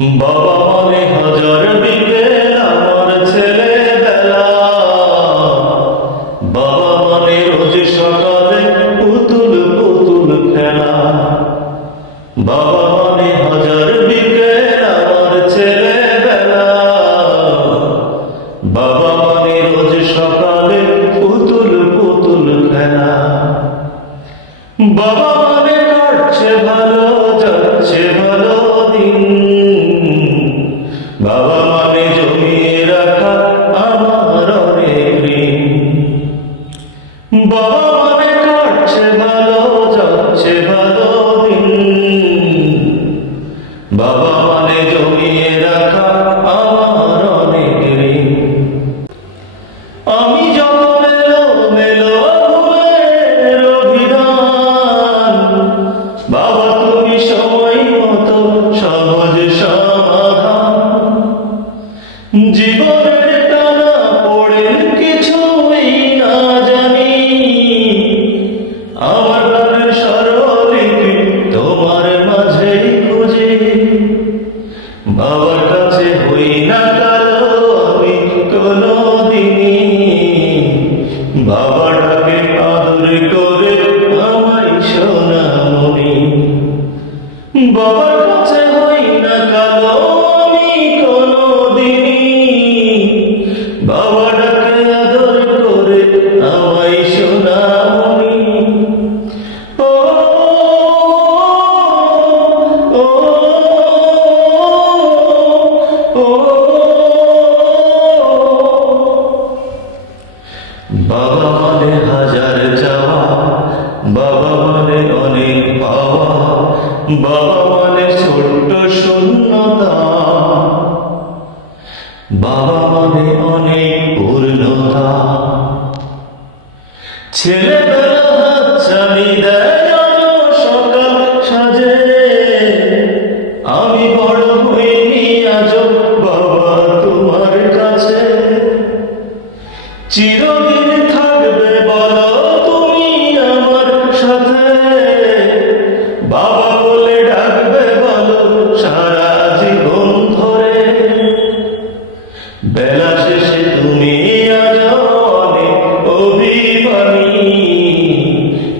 বাবা মানে হাজার বিকেল আমার ছেলেবেলা, বাবা মানে রোজ সকালে পুতুল পুতুল খেলা। বাবা মানে হাজার বিকেল আমার ছেলেবেলা, বাবা মানে রোজ সকালে পুতুল পুতুল খেলা। বাবা মানে কাটছে ভালো যাচ্ছে ভালো দিন, বাবা মানে জমিয়ে রাখা আমার অনেক ঋণ। বাবা মানে কাটছে ভালো যাচ্ছে ভালো দিন, বাবা মানে জমিয়ে রাখা আমার অনেক ঋণ। আমি যত মেলো মেলো ঘুমের অভিধান, বাবা তুমি সময় মতো সহজ সমাধান। জীবনের টানা পড়ে কিছুই না জানি, আমার প্রাণের স্বরলিপি তোমার মাঝেই খুঁজি। বাবার কাছে হই না কালো আমি কোনদিনই, বাবা ডাকে আদর করে আমায় সোনামণি। বাবার কাছে হই না কালো আমি কোনদিনই, বাবা ডাকে আদর করে আমায় সোনামণি। ও ও ও বাবা মানে হাজার চাওয়া, বাবা মানে অনেক পাওয়া, বাবা মানে ছোট্ট শূন্যতা, বাবা মানে অনেক পূর্ণতা। ছেলেবেলা হাতছানি দেয় সকাল সাজে, আমি বড় হইনি আজও বাবা তোমার কাছে। চিরদিন থাকবে বলো তুমি আমার সাথে, বাবা বলে ডাকবে বলো সারা জীবন ধরে। বেলা শেষে তুমি আজ অনেক অভিমানী,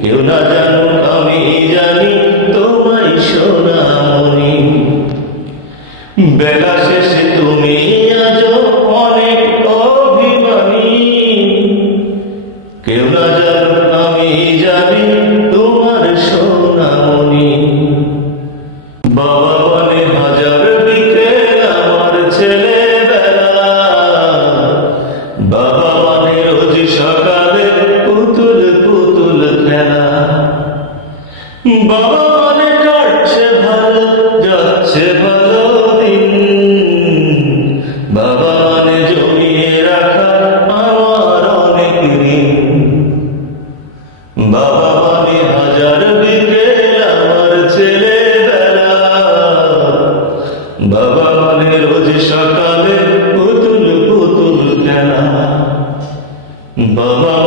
কেউ না জানুক আমি জানি তোমায় সোনামণি। বেলা শেষে তুমি আজ অনেক অভিমানী, কেউ না জানুক আমি জানি তোমার সোনামণি। বাবা মানে হাজার বিকেল আমার ছেলেবেলা, বাবা মানে রোজ সকালে পুতুল পুতুল খেলা। বাবা মানে কাটছে ভালো যাচ্ছে ভালো দিন, বাবা মানে জমিয়ে রাখা আমার অনেক ঋণ। বাবা মানে হাজার বিকেল আমার ছেলেবেলা, বাবা মানে রোজ সকালে পুতুল পুতুল খেলা। বাবা